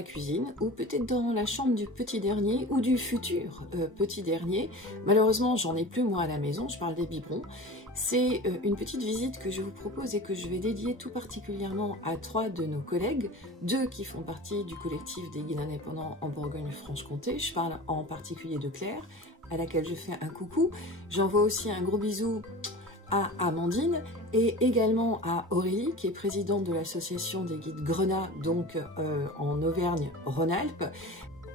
la cuisine, ou peut-être dans la chambre du petit dernier, ou du futur petit dernier. Malheureusement, j'en ai plus moi à la maison, je parle des biberons. C'est une petite visite que je vous propose et que je vais dédier tout particulièrement à 3 de nos collègues, 2 qui font partie du collectif des guides indépendants en Bourgogne-Franche-Comté. Je parle en particulier de Claire, à laquelle je fais un coucou. J'envoie aussi un gros bisou à Amandine et également à Aurélie, qui est présidente de l'association des guides Grenat, donc en Auvergne-Rhône-Alpes.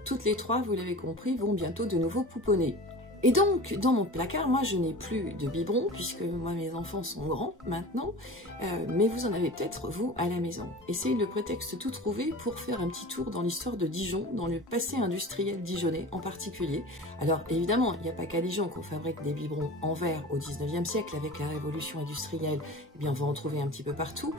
Toutes les 3, vous l'avez compris, vont bientôt de nouveau pouponner. Et donc, dans mon placard, moi, je n'ai plus de biberon, puisque moi, mes enfants sont grands maintenant, mais vous en avez peut-être, vous, à la maison. Et c'est le prétexte tout trouvé pour faire un petit tour dans l'histoire de Dijon, dans le passé industriel dijonnais en particulier. Alors, évidemment, il n'y a pas qu'à Dijon qu'on fabrique des biberons en verre au 19e siècle, avec la révolution industrielle, eh bien, on va en trouver un petit peu partout.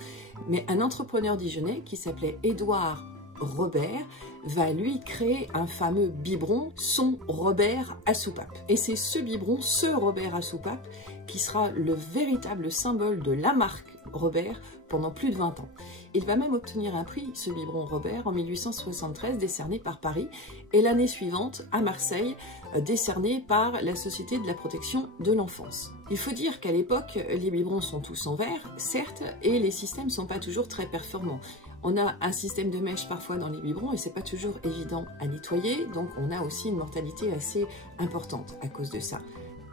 Mais un entrepreneur dijonnais qui s'appelait Édouard Robert va lui créer un fameux biberon, son Robert à soupape. Et c'est ce biberon, ce Robert à soupape, qui sera le véritable symbole de la marque Robert pendant plus de 20 ans. Il va même obtenir un prix, ce biberon Robert, en 1873, décerné par Paris, et l'année suivante, à Marseille, décerné par la Société de la protection de l'enfance. Il faut dire qu'à l'époque, les biberons sont tous en verre, certes, et les systèmes ne sont pas toujours très performants. On a un système de mèche parfois dans les biberons et c'est pas toujours évident à nettoyer, donc on a aussi une mortalité assez importante à cause de ça.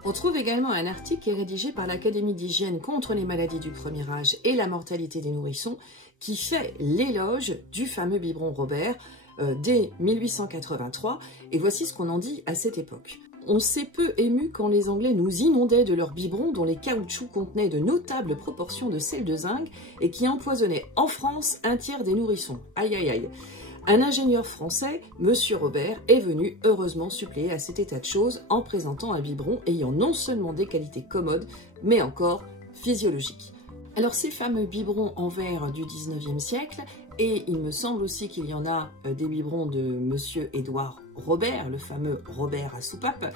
On trouve également un article qui est rédigé par l'Académie d'hygiène contre les maladies du premier âge et la mortalité des nourrissons qui fait l'éloge du fameux biberon Robert dès 1883 et voici ce qu'on en dit à cette époque. On s'est peu ému quand les Anglais nous inondaient de leurs biberons dont les caoutchoucs contenaient de notables proportions de sel de zinc et qui empoisonnaient en France un tiers des nourrissons. Aïe aïe aïe. Un ingénieur français, Monsieur Robert, est venu heureusement suppléer à cet état de choses en présentant un biberon ayant non seulement des qualités commodes, mais encore physiologiques. Alors ces fameux biberons en verre du 19e siècle, et il me semble aussi qu'il y en a des biberons de Monsieur Édouard Robert, le fameux Robert à soupape,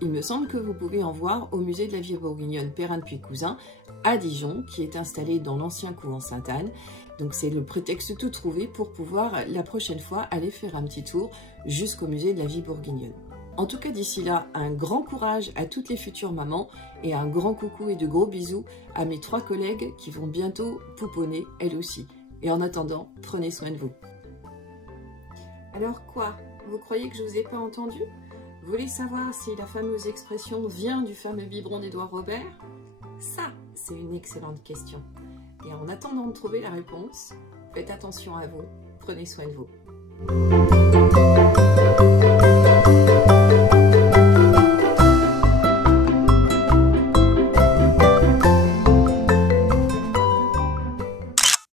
il me semble que vous pouvez en voir au musée de la vie bourguignonne Perrin-Puy-Cousin à Dijon, qui est installé dans l'ancien couvent Sainte-Anne. Donc c'est le prétexte tout trouvé pour pouvoir la prochaine fois aller faire un petit tour jusqu'au musée de la vie bourguignonne. En tout cas, d'ici là, un grand courage à toutes les futures mamans et un grand coucou et de gros bisous à mes 3 collègues qui vont bientôt pouponner elles aussi. Et en attendant, prenez soin de vous. Alors quoi? Vous croyez que je vous ai pas entendu? Vous voulez savoir si la fameuse expression vient du fameux biberon d'Édouard Robert? Ça, c'est une excellente question. Et en attendant de trouver la réponse, faites attention à vous, prenez soin de vous.